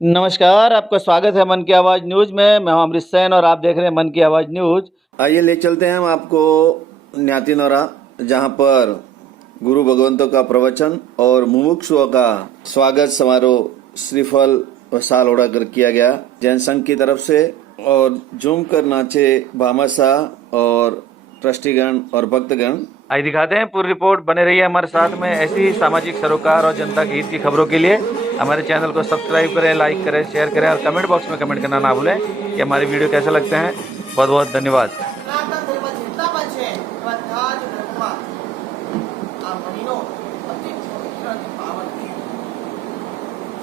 नमस्कार, आपका स्वागत है मन की आवाज़ न्यूज़ में। मैं हूं अमृत सैन और आप देख रहे हैं मन की आवाज़ न्यूज़। आइए ले चलते हैं हम आपको न्यातिनौरा, जहां पर गुरु भगवंतों का प्रवचन और मुमुक्षुओं का स्वागत समारोह श्रीफल व साल ओढ़ाकर किया गया जैन संघ की तरफ से। और झूम कर नाचे भामाशाह और ट्रस्टीगण और भक्तगण। आइए दिखाते हैं पूरी रिपोर्ट, बने रहिए हमारे साथ में। ऐसी ही सामाजिक सरोकार और जनता के हित की खबरों के लिए हमारे चैनल को सब्सक्राइब करें, लाइक करें, शेयर करें और कमेंट बॉक्स में कमेंट करना ना भूलें कि हमारे वीडियो कैसे लगते हैं। बहुत बहुत धन्यवाद।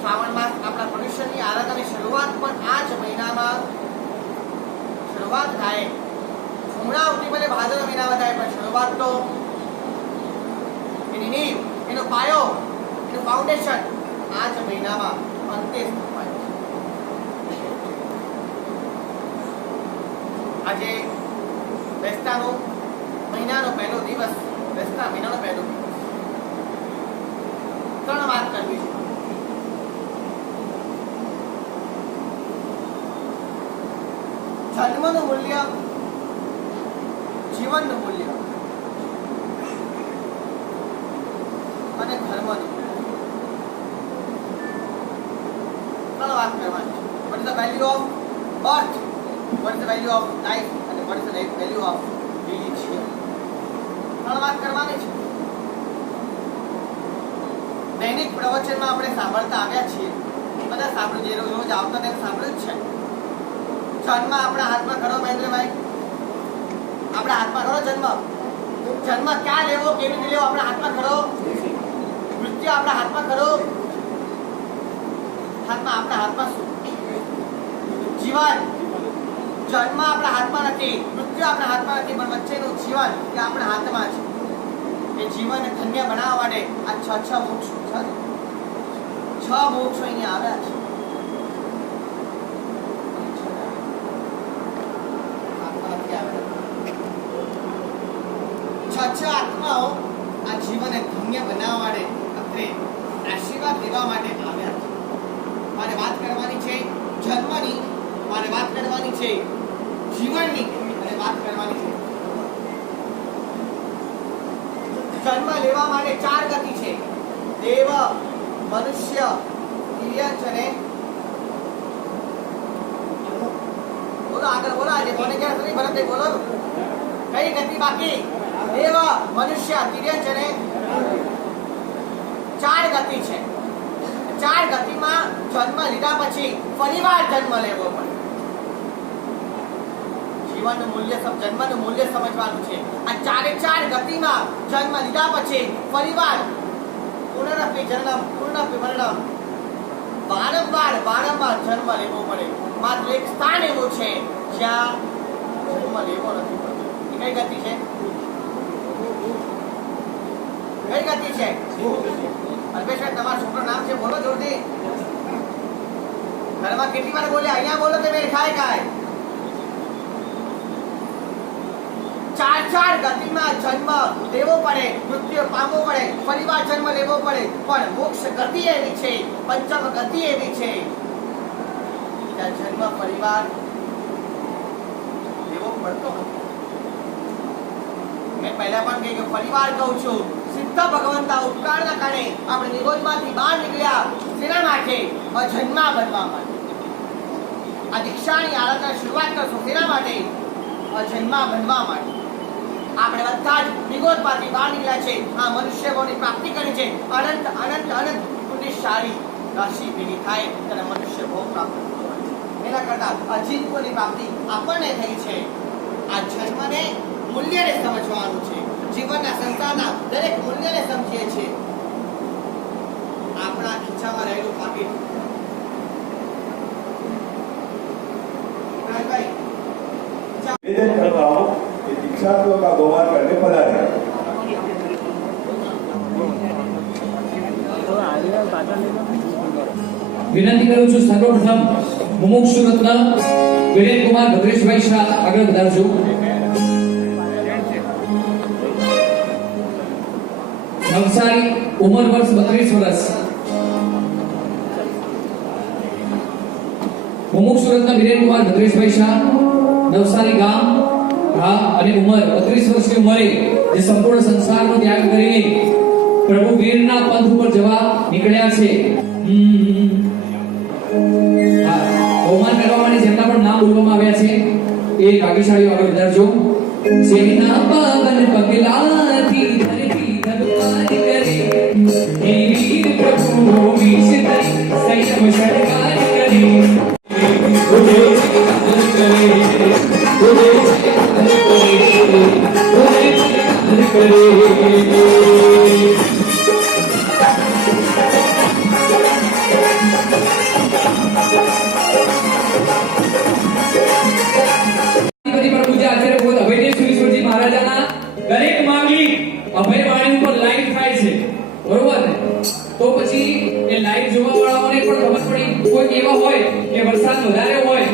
श्रावण मास આપણા મનુષ્યની આરાધનાની શરૂઆત પણ આ જ મહિનામાં શરૂઆત થાય. હમણાં ઉઠી ભલે ભાદરવા મહિનામાં થાય, પણ શરૂઆત તો એની નીવ, એનો પાયો, એનું ફાઉન્ડેશન આ જ મહિનામાં અંતે સ્થપાય છે. આજે બેસતાનો મહિનાનો પહેલો દિવસ, બેસતા મહિનાનો પહેલો દિવસ. ત્રણ વાત કરવી છે. જન્મનું મૂલ્ય, જીવનનું મૂલ્ય અને ધર્મનું. ત્રણ વાત કરવાની છે. What is the value of birth, what is the value of life અને what is the value of religion. ત્રણ વાત કરવાની છે. દૈનિક પ્રવચનમાં આપણે સાંભળતા આવ્યા છીએ, બધા સાંભળ્યું, જે રોજ આવતા તેને સાંભળ્યું જ છે. જન્મ આપણા હાથમાં ખરો મહેન્દ્રભાઈ, આપણા હાથમાં ખરો જન્મ. જન્મ ક્યાં લેવો, કેવી રીતે લેવો આપણા હાથમાં ખરો. મૃત્યુ આપણા હાથમાં ખરો. આપણા હાથમાં શું? જીવન. જન્મ આપણા હાથમાં નથી, મૃત્યુ આપણા હાથમાં નથી, પણ વચ્ચેનું જીવન એ આપણા હાથમાં છે. એ જીવન ધન્ય બનાવવા માટે આ છ મોક્ષો અહીંયા આવ્યા છે. છ આત્માઓ આ જીવનને ધન્ય બનાવવા માટે, અત્રે આશીર્વાદ લેવા માટે આવ્યા છે. મારે વાત કરવાની છે જન્મની, મારે વાત કરવાની છે જીવનની અને વાત કરવાની છે. જન્મ લેવા માટે ચાર ગતિ છે: દેવ, મનુષ્ય, તિર્યક અને બોલો આગળ બોલો. આજે કોને ક્યાં સુધી ભરત બોલો, કઈ ગતિ બાકી? દેવ, મનુષ્ય, તિર્યક અને ચાર ગતિ છે. ચાર ગતિમાં જન્મ લીધા પછી ફરીવાર જન્મ લેવો પડે. જીવનનું મૂલ્ય, જન્મનું મૂલ્ય સમજવાનું છે. આ ચારે ચાર ગતિમાં જન્મ લીધા પછી ફરીવાર પુનરપિ જન્મ, પુનરપિ મરણમ, વારંવાર જન્મ લેવો પડે. માત્ર એક સ્થાન એવું છે જ્યાં જન્મ લેવો નથી પડતો. એ કઈ ગતિ છે? કઈ ગતિ છે? અલ્પેશભાઈ, તમારું છોકરું નામ છે, બોલો જોરથી. ઘરમાં કેટલી વાર બોલે? અહીંયા બોલો કે મેં ખાય ખાય. ચાર ગતિમાં જન્મ લેવો પડે, મૃત્યુ પામવો પડે, ફરીવાર જન્મ લેવો પડે. પણ મોક્ષ ગતિ એવી છે, પંચમ ગતિ એવી છે જ્યાં જન્મ ફરીવાર લેવો પડતો નથી. મેં પહેલા પણ કહ્યું, ફરીવાર કહું છું, સિદ્ધ ભગવંતા ઉપકારના કારણે આપણે નિરોધમાંથી બહાર નીકળ્યા. શેના માટે? અજન્મા બનવા માટે. આ દીક્ષાની આરાધના શરૂઆત કરશું શેના માટે? અજન્મા બનવા માટે. આપણે બધા જ નિરોધમાંથી બહાર નીકળ્યા છે. આ મનુષ્ય ભાવની પ્રાપ્તિ કરી છે. અનંત અનંત અનંત પુણ્યશાળી રાશિ ભેગી થાય ત્યારે મનુષ્ય ભાવ પ્રાપ્ત થતો હોય છે. એના કરતા અજીતની પ્રાપ્તિ આપણને થઈ છે. આ જન્મને મૂલ્યને સમજવાનું છે. જીવનના સંસારના દરેક મૂલ્યને સમજીએ છીએ. આપણા ખીચામાં રહેલું પાકીટ. दीक्षात्व का बहुमान करने पधारे। વિનંતી કરું છું સર્વપ્રથમ મુમુક્ષુ રત્ન વિરેનકુમાર ભદ્રેશભાઈ શાહ આગળ વધારજો. નવસારી, ઉંમર વર્ષ 32 વર્ષ. મુમુક્ષુ રત્ન વિરેનકુમાર ભદ્રેશભાઈ શાહ, નવસારી ગામ, હા, અને ઉંમર 32 વર્ષની ઉંમરે જે સંપૂર્ણ સંસારનો ત્યાગ કરીને પ્રભુ વીરના પંથ ઉપર જવા નીકળ્યા છે. હા, બહુમાન કરવા માટે જેમના પણ નામ બોલવામાં આવ્યા છે એ ભાગ્યશાળીઓ આગળ વધારજો. જેના પાવન પગલાથી ધરતી ધબકાર કરે, હે વીર પ્રભુ વિષ ધરી સંયમ શણગાર કરે, તુજે કદર કરે, તુજે કદર કરે, તુજે કદર કરે. દરેક માંગલી અભયવાણી ઉપર લાઈવ થાય છે, બરોબર ને? તો પછી એ લાઈવ જોવા વાળાઓને પણ ખબર પડી, કોઈ એવા હોય કે વરસાદ વધારે હોય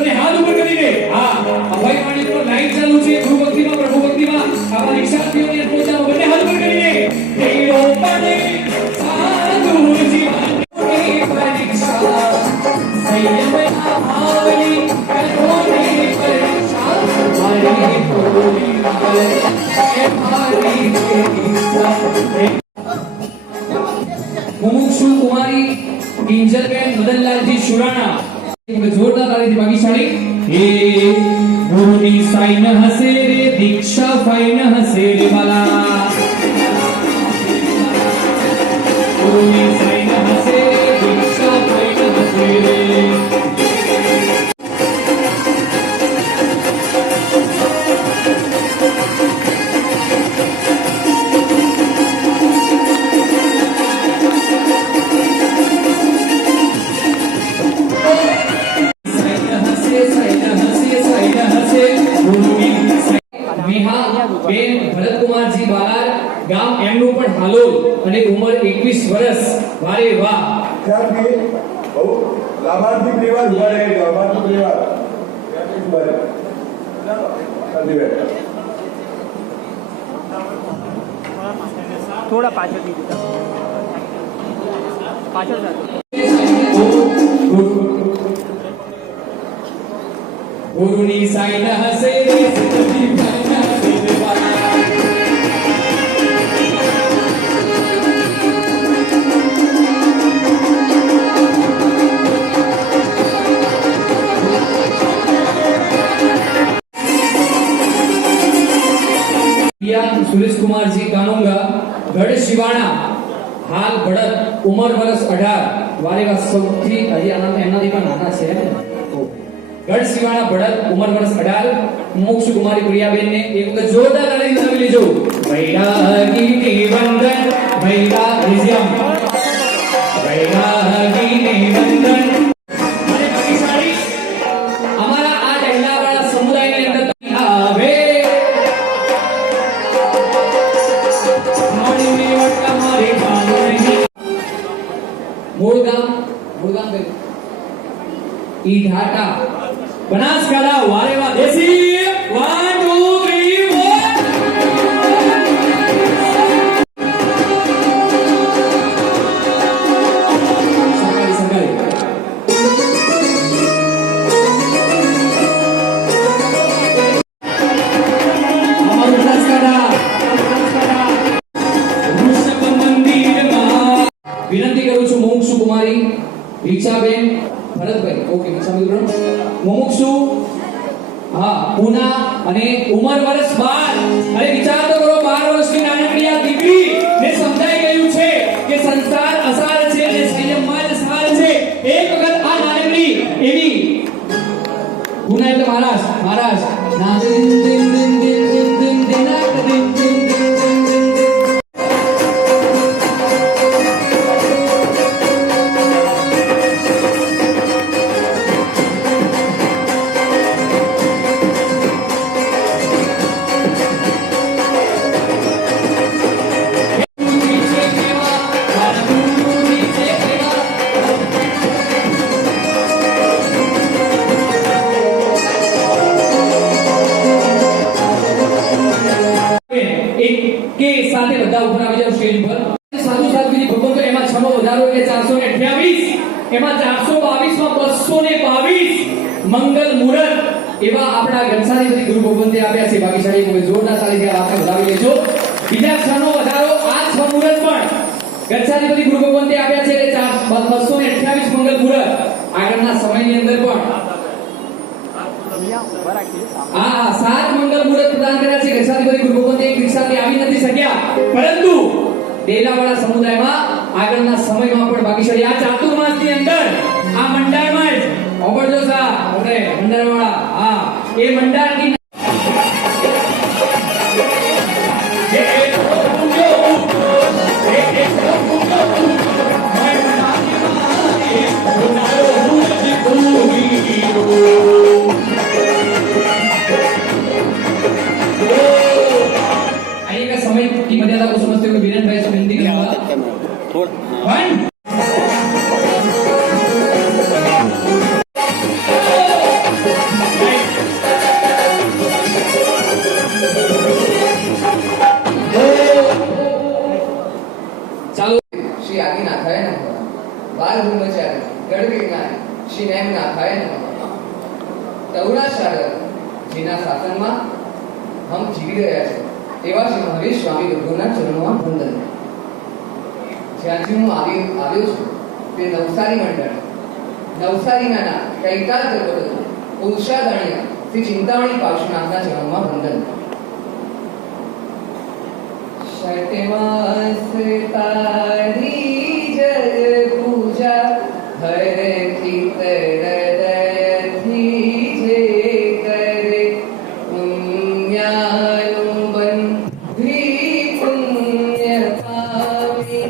અને હાથ ઉપર કરીને, હા, અભયવાણી ઉપર લાઈવ ચાલુ છે, ગુરુ ભક્તિમાં, પ્રભુ ભક્તિમાં આવા દીક્ષાર્થીઓને પહોંચાડો, બંને હાથ ઉપર કરીને તેરો પડે સાધુ જીવન પરીક્ષા સંયમ ભાવની કરોને પરીક્ષા મારી પૂરી મુમુક્ષુ કુમારી કિંજલબેન મદનલાલજી શુરાણા, જોરદાર તાળીથી ભાગ્યશાળી. હે ગુરુની સાઈન હસે રે, દીક્ષા ફાઈન હસે રે વાલા, ગુરુની સાઈન હસે રે, દીક્ષા ફાઈન હસે રે. ભરતકુમારજી બાર, ગામ એમનું પણ હાલોલ અને ઉંમર 21 વર્ષ. વારે વાહ. ત્યારથી બહુ લાભાર્થી પરિવાર ઉભા રહે, લાભાર્થી પરિવાર ઉભા રહે. થોડા પાછળથી જતા પાછળ જતો. ગુરુની સાઈન હસે રે, સતતી ભાઈના દેવાલા. સુરેશ કુમારજી કાનુંગા, ગઢ શિવાણા, હાલ ભડત, ઉંમર વર્ષ 18. વારેવા સૌથી હજી એમનાથી પણ નાના છે. ગઢ શિવાણા ભડત, ઉંમર વર્ષ 18. મુમુક્ષુ કુમારી પ્રિયાબેન ને એક વખત જોરદાર તાળી બનાવી લેજો. વૈરાગી વંદન, વૈરાગિઝમ, વૈરાગી વંદન. અને ભાગ્યશાળી અમારા આ ડહેલાવાળા સમુદાયની અંદર આવે ભાવની વટકા મારી ભાવની. મૂળ ગામ કયું? ઈ ઢાટા, બનાસકાંઠા. વારેવા દેશી. 1 2 3 4 સરકારી. અમારું બનાસકાંઠા ઋષભ મંદિરમાં વિનંતી કરું છું મુમુક્ષુ કુમારી રીક્ષાબેન ભરતભાઈ, ઓકે, મુમુક્ષુ, હા, પૂના, અને ઉંમર વર્ષ 12. અરે વિચાર તો કરો, 12 વર્ષની નાનકડી આ દીકરી ને સમજાઈ ગયું છે કે સંસાર અસાર છે અને સંયમમાં જ સાર છે. એક વખત આ નાનકડી એવી પૂના એટલે મહારાષ્ટ્ર ના દિન દિન દિન દિન દિન દિન દિના દિન દિન દિન દિન. સાથે બધા ઉપર આવી જાવ સ્ટેજ પર. સાધુ સાધ્વી ભગવંતો એમાં 6 નો વધારો એટલે 428, એમાં 422 માં 222 મંગલ મુહૂર્ત એવા આપણા ગણસારીપતિ ગુરુ ભગવંતે આપ્યા છે. ભાગ્યશાળી કોઈ જોરદાર તાળીથી આપણે વધાવી લેજો. બીજા ક્ષણો વધારો આ 6 મુહૂર્ત પણ ગણસારીપતિ ગુરુ ભગવંતે આપ્યા છે એટલે 228 મંગલ મુહૂર્ત આગળના સમયની અંદર પણ આ 7 મંગલ મુહૂર્ત પ્રદાન કર્યા છે. ગણસારીપતિ ગુરુ ભગવંતે એક દિશાથી આવી નથી શક્યા, પરંતુ ડેલાવાળા સમુદાયમાં આગળના સમયમાં પણ ભાગ્યશાળી આ ચાતુર્માસની અંદર આ મંડળમાં જ ઓબળજો સા આપણે મંડળવાળા હા એ મંડળની आइएगा समय की मर्यादा को समझते हुए वीरेंद्र भाई से विनती करूंगा. ચાલો શ્રી આદિનાથાય નમઃ. બાલ બ્રહ્મચારી ગઢ ગિરનારી શ્રી નેમનાથાય નમઃ. તરુણાચાર્ય જીના શાસનમાં હમ જીવી રહ્યા છે એવા શ્રી મહાવીર સ્વામી ગુરુના ચરણોમાં વંદન. જ્યાંથી હું આવ્યો છું તે નવસારી મંડળ નવસારીના કૈકાલ જગત ઉષાદાણીયા શ્રી ચિંતામણી પાર્શ્વનાથના ચરણોમાં વંદન. શતમાસ તારી જગ પૂજા હર ચિત હૃદયથી જે કરે પુણ્યાનુબંધી પુણ્ય પામી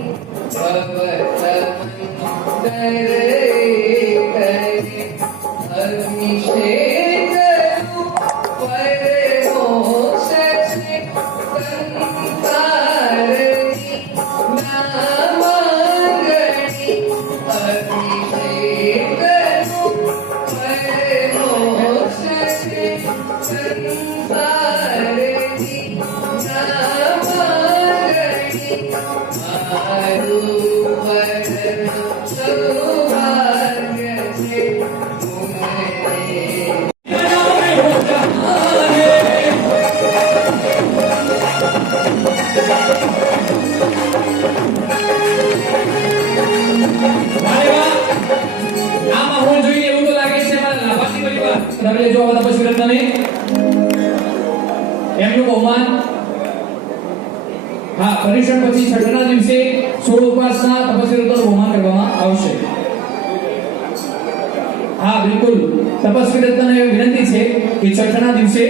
તમે જો આવા તપસ્વી રત્નને એમનું બહુમાન હા પરીક્ષણ પછી છઠ્ઠાના દિવસે 16 ઉપાસના તપસ્વી રત્નનું બહુમાન કરવામાં આવશે. હા બિલકુલ તપસ્વી રત્નને વિનંતી છે કે છઠ્ઠાના દિવસે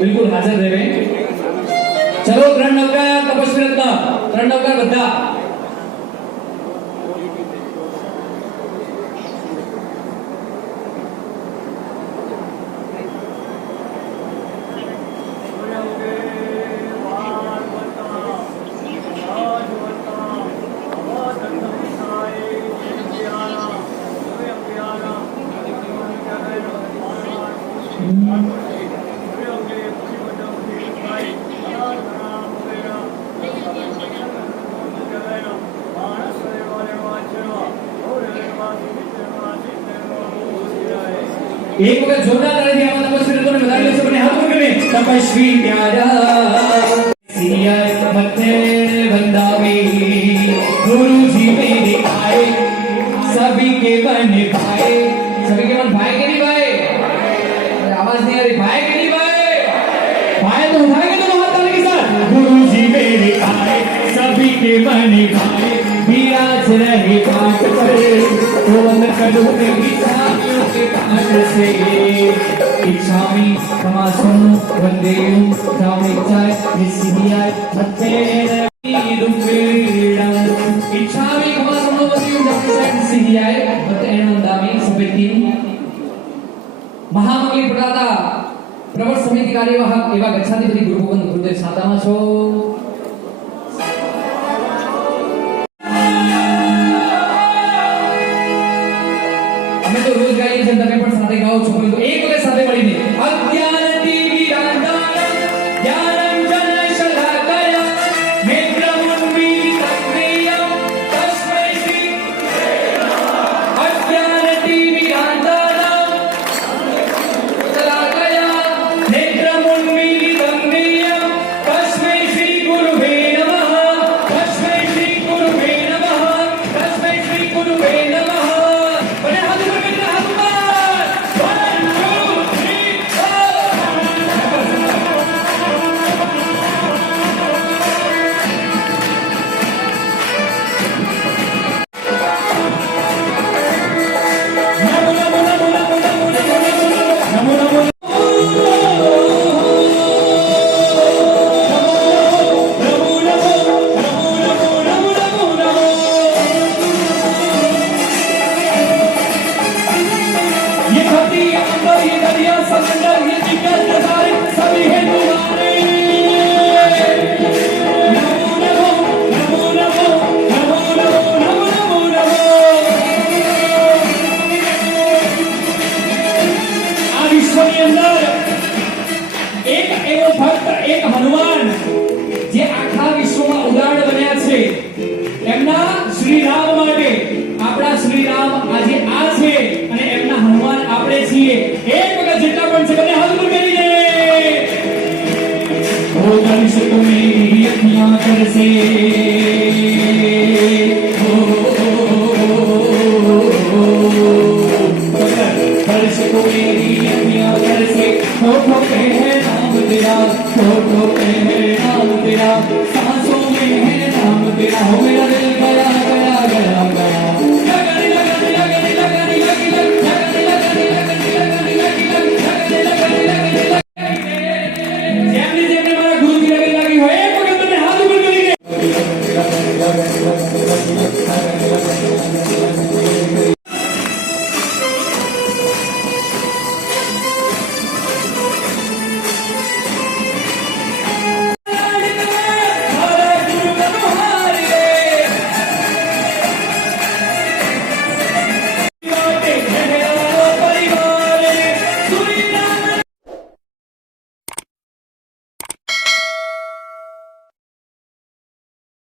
બિલકુલ હાજર રહેવે. ચલો 3 નવકાર તપસ્વી રત્ન 3 નવકાર બધા एक वक्त जोरदार ताली आवाज तपस्वी रत्नों ने बधाई लेशो बने हाथ ऊपर करें. तपस्वी प्यारा सिया मथे बंदावी गुरुजी मेरे आए सभी के मन भाए. सभी के मन भाई के नहीं भाई? आवाज नहीं आ रही. भाई के नहीं भाई? भाई तो उठाएंगे दोनों हाथ ताली के साथ. गुरुजी मेरे आए सभी के मन भाए विराज रहे पाठ पर तो अंदर करूं इच्छामियों के पाठ से इच्छामी समासुन वंदेयु रामिचाय निसियाय मत्तेन दुक्खेडं इच्छामी समासुन वंदेयु रामिचाय निसियाय मत्तेन वंदामि सपेति महामंगली प्रदाता प्रवर्त समिति कार्यवाहक एवं गच्छाधिपति गुरुभगवंत गुरुदेव सातामा छो. તમે પણ સાથે ગાઓ છો પરંતુ એક વખત સાથે મળીને અજ્ઞાનતિ વિરાંધાન જ્ઞાનંજન શલાકય મેઘ્રમુન્મીલિતક્રિયં તસ્મૈ શ્રી અજ્ઞાનતિ વિરાંધાન बरसे बरस को मेरी अखियां बरसे होठों पे है नाम तेरा होठों पे है नाम तेरा सांसों में है नाम तेरा हो मेरा दिल